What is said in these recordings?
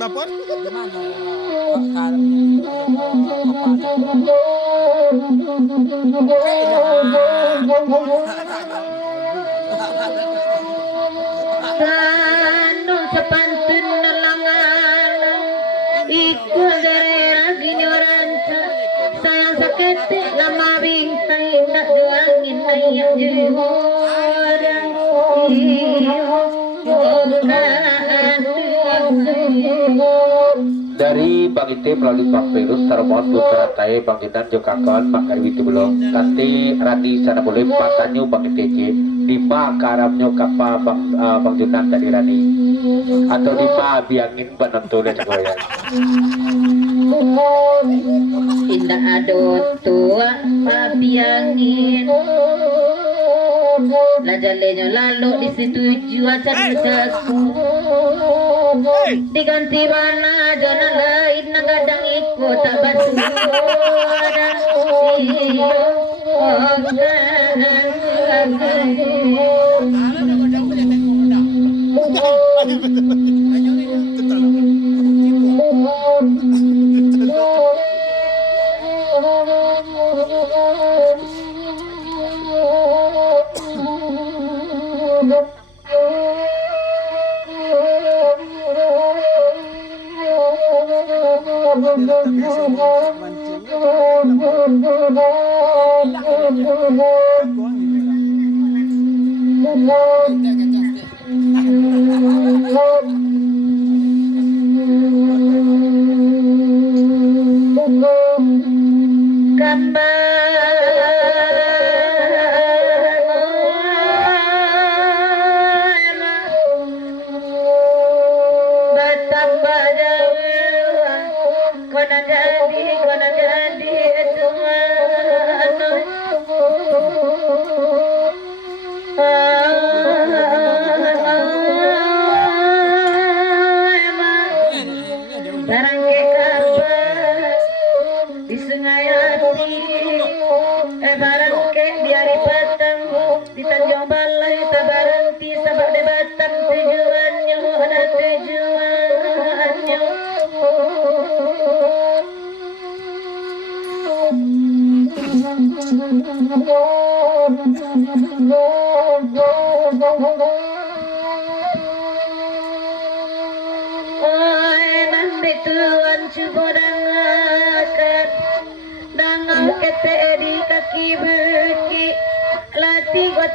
Dapat? Sanu sepantun nelangan iku derera gini ranca sayang sakit lama bingkai tak angin ayak juara dari Bangite melalui Papirus Saromot Putra Tae Bangitan Jokakon Makar Witu Belong Kanti Rani sana boleh patanyu Bangite C lima karamnyo kapa Bang Junan tadi Rani atau lima biangin penentu dan sekolah indah adot tua pabiangin lajalenya lalu di situ cuaca desaku diganti warna zona lain nagadang ikut tak batu ada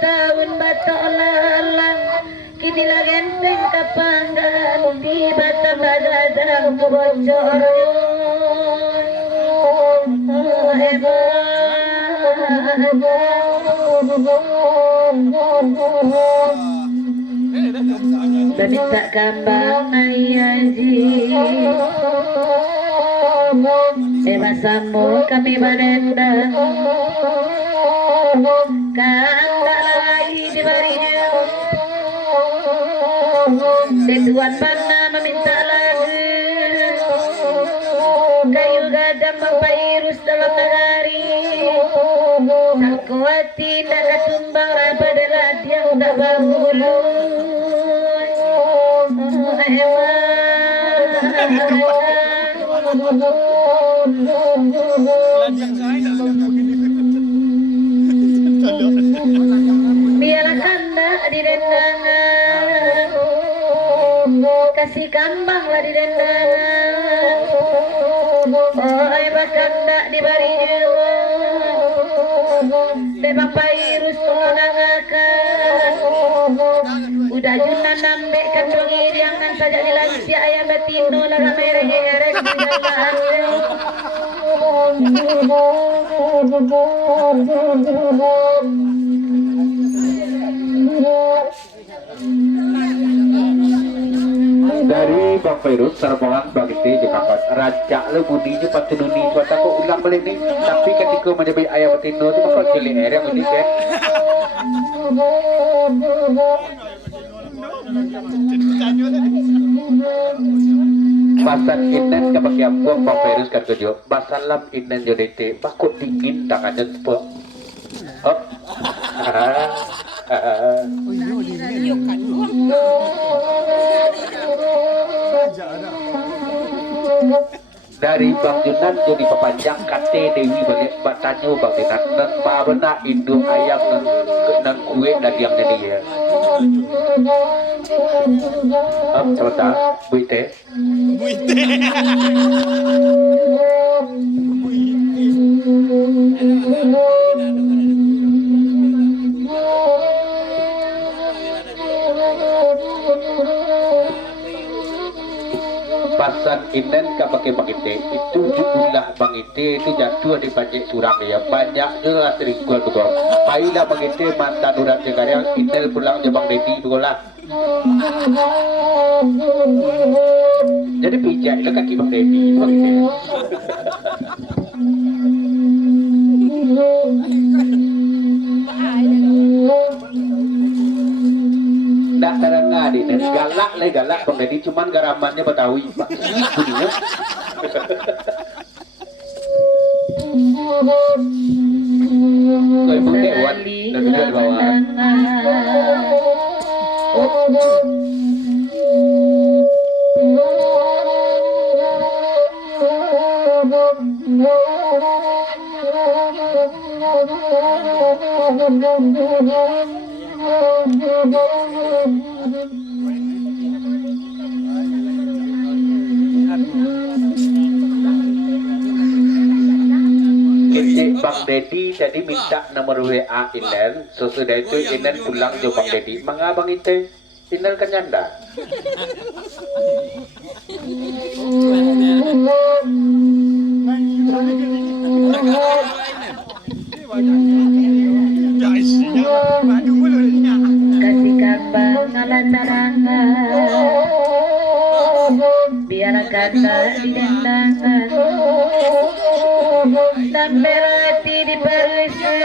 tahun batok lalang kini lagi enteng kapanggan di batam badadang bocor dan tak kambang ayaji masamu kami barendang kanda lagi di barinya Tuan mana meminta lagi kayu gadang mampairus dalam negari sakwati nak tumbang pada yang tak berbulu biarlah kanda di rendangan kasih kambanglah di rendangan oi bakanda di barinya bebang pairus menangakan udah junan nambek kandung iriangan saja di lagi si ayam betino lara mereng erek di jalan dari Bang Virus Sarbangan Bagiti Jekangkat Raja lebuninya patununi cuaca kok ulang balik nih tapi ketika menjadi ayam betino itu maka cili air yang unik ya Basan inden kebagian buang Bang Virus kan kerja basan lam inden jodete bakut dingin tangannya sepuk Dari Bang Junan jadi pepanjang kate Dewi balik batanyo Bang Junan dan parena induk ayam dan kue dan yang jadi ya. Cerita buite. Pasan inen ka pakai bangite itu jumlah bangite itu jatuh di pajak surang ya banyak jelas ringkul betul. Baiklah bangite mantan urat jakarta inel pulang jabang dedi begolah. Jadi pijak itu kaki bang dedi bangite. Nggak terengah di galak le galak bang dedi cuman garamannya Betawi pak. Bunyinya. Kau ibu dewan dan juga di bawah. Bang Dedi jadi minta nomor WA Inen, sesudah itu Inen pulang ke Bang Dedi. Mengabang itu Inen kan nyanda. Kasih kambang alat tarangan, biar kata didendangan, sampai rati di perisa,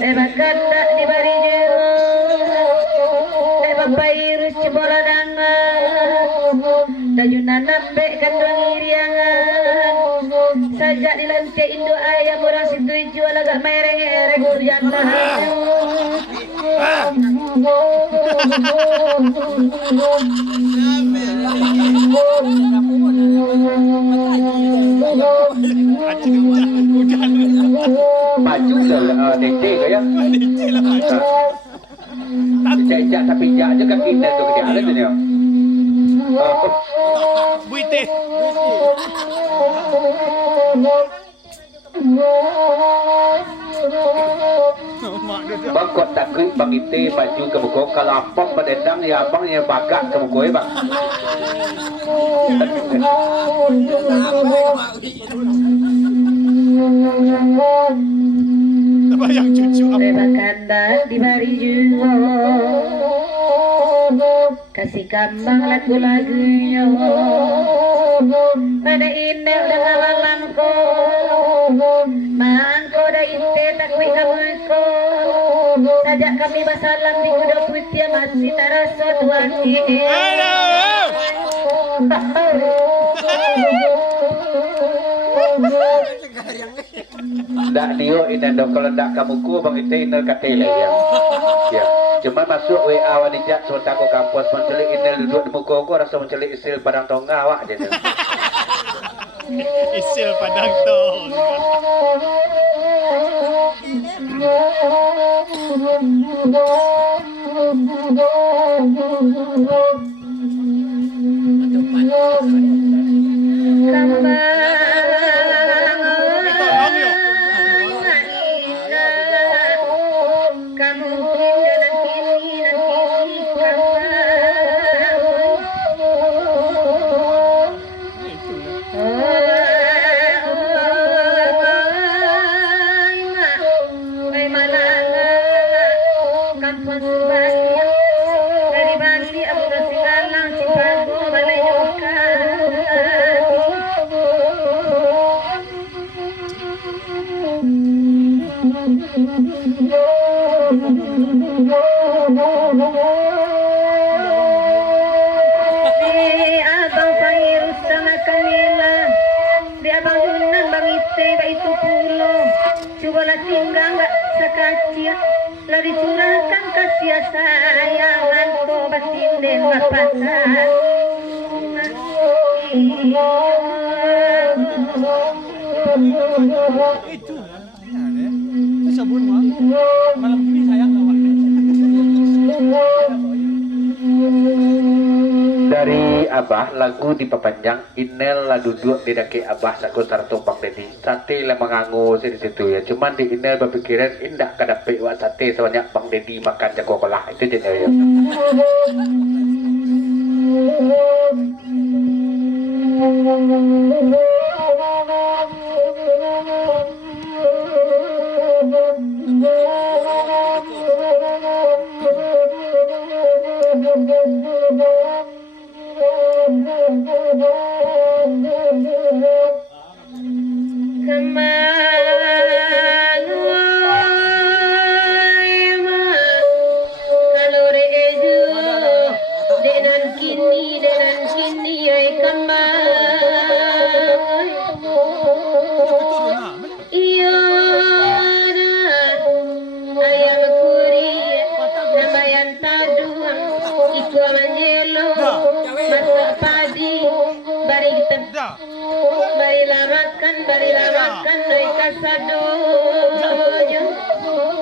bebas kata di barinya, bebas virus cebolanangan, tajunan nambe kandang iriangan, sajak di lantai Indo ayam orang situ jual agak mereng-mereng durian Maju lah DC kaya. Cicak tapi jak aja kaki Inen tu kerja ada tu ni. Buite. Bangkot takut bang ite baju ke muka kalau apam berdendang ya abang yang bagak ke muka bang. Bayang cucu apa? bebas kata di barinya, kasih kambang lagu-lagunya, pada indah dengan lalangko, mangko dah inte takwi kamuko, sajak kami basalam di kuda putih masih terasa tuan ini. Ndak dia Inen dong kalau ndak kamu ku bang ite Inen katele ya. Ya. Cuma masuk WA wanita sementara ko kampus mencelik Inen duduk di muka ko rasa mencelik isil padang tonga awak je. Isil padang tong. Dari Bali, Abu Rasigalang, Chicago, Balai Joka. Abang virus sama kanila, di abang Yunan, bang Ite, itu pulau. Coba lah tinggal enggak sakacil lah dicurahkan kasih sayangan tobat inden bapatan Itu. Itu sabun mah. Malam ini sayang awak. Dari Abah lagu dipapanjang Inel la duduk di daki Abah saku sarto Bang Dedi sate lah mengangu di situ ya cuman di Inel berpikiran indah kadapi wa sate sebanyak Bang Dedi makan jago kolah itu je ya.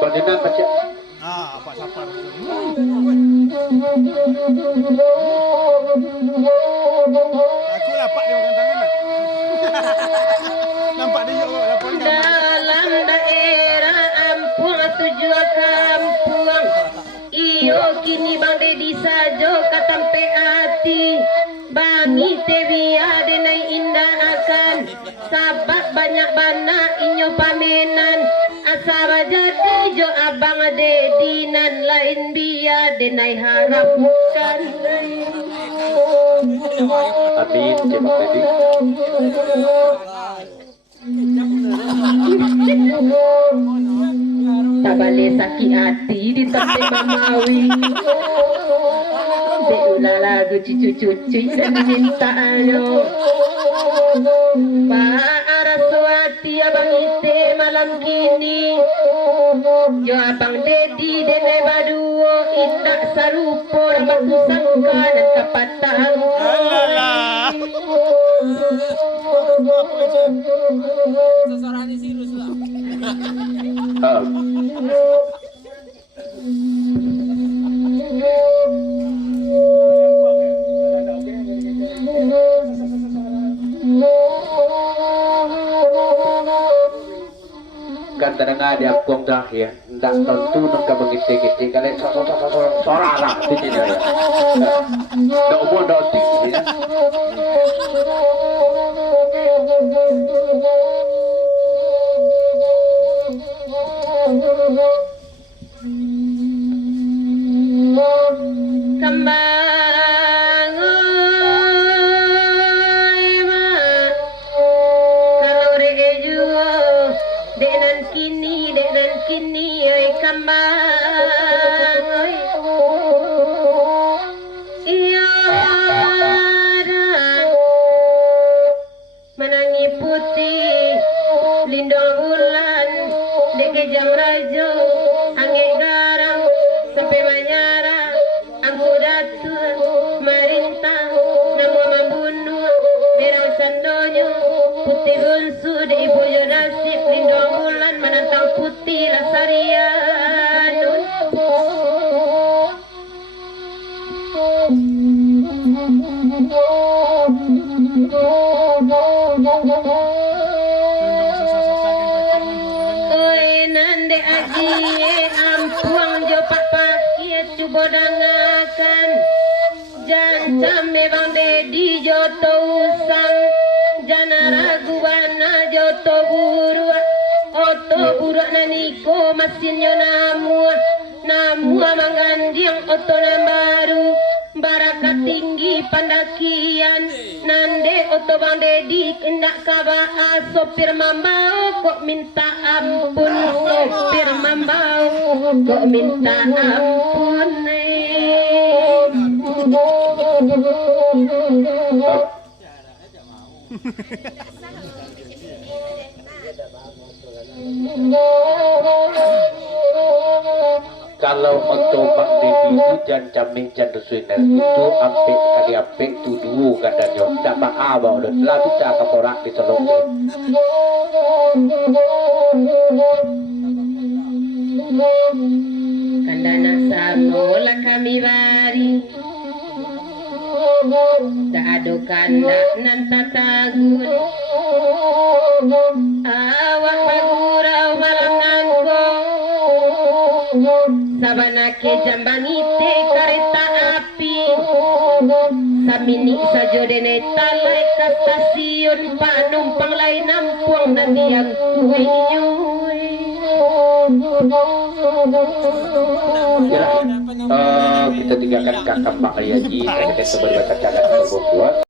Bagaimana baca? Pak Sapar. Aku dapat dia makan tangan tak? Nampak dia juga dapat dalam daerah Ampung tujuan kampung iyo kini Bang Dedi sajo katampe hati bangi tebia denai indah akan sabak banyak bana inyo pamenan asaba jadi jo Abang Dedi nan lain biya denai harapkan Amin je Bang Dedi. tak boleh sakit hati di tepi mamawi Beula lagu cucu-cucu dan minta alo Pak Araswati Abang Ite malam kini Jo Abang Dedi dene baduo indak sarupo batu sangka dan kapatang Alah. Sesorang sirus lah. Kan terdengar di Ampung dah ya ndak tentu nang ka begitu-gitu kali sorang lah itu je ya. Dak umur dak tinggi ya. Kembang oi ma kalau reju denan kini oi kembang oi iya menangi putih lindung bulan deke jam rajo angge garang sampai manyara angku datu merintah nama membunuh merang sandonyo putih bunsu di ibu nasib lindung bulan menantang putih lasarianun oi nande aji ampuang jo pak pakiet cubo dangakan jancam Bang Dedi joto usang jana raguana joto buru oto buru naniko masinyo namu manggandiang oto baru barakat tinggi pandakian nande oto Bang Dedi kendak kabaa sopir mambau kok minta ampun sopir mambau kok minta ampun kalau untuk Bang Devi itu jan camin jan dusuiner itu ampe kali ampe tu dua kadanya ndak bawa dan lalu tak kaporak di telung Kandana samola kami bari Dado kanda nan tatagun Awak bagura walangan ko Sabanake jambangite kareta api Samini sajo dene talay ka stasiun Panumpang lain nampung na niyang kuwi kita tinggalkan kakak Pak Ayaji kita coba baca cadangan buat